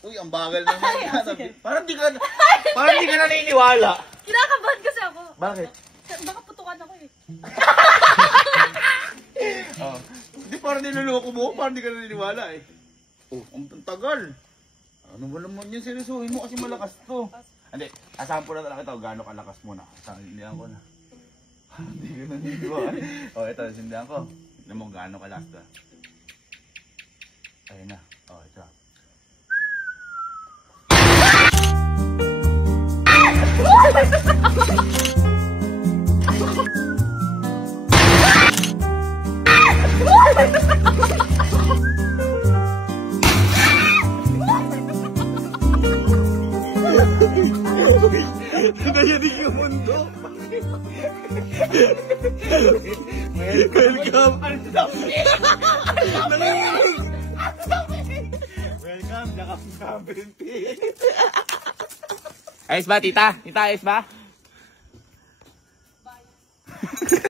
Uy, ang bagal naman. Parang di ka naniniwala. Kinakabahan kasi ako. Bakit? Baka putukan ako eh. Oh. Hindi, parang niloloko mo. Parang di ka naniniwala eh. Oh, ang tagal. Ano ba naman yun? Seryosohin mo kasi malakas to. Hindi, asahan po na talaga ito. Gano'ng kalakas muna. Sindihan ko na. Hindi ka naniniwala. Oh, ito, sindihan ko. Tignan mo gano'ng kalakas to. Ayun na. Oh, ito. Nayanig yung mundo. Welcome. Welcome, Jakab 20. Ayos ba, tita? Tita, ayos ba?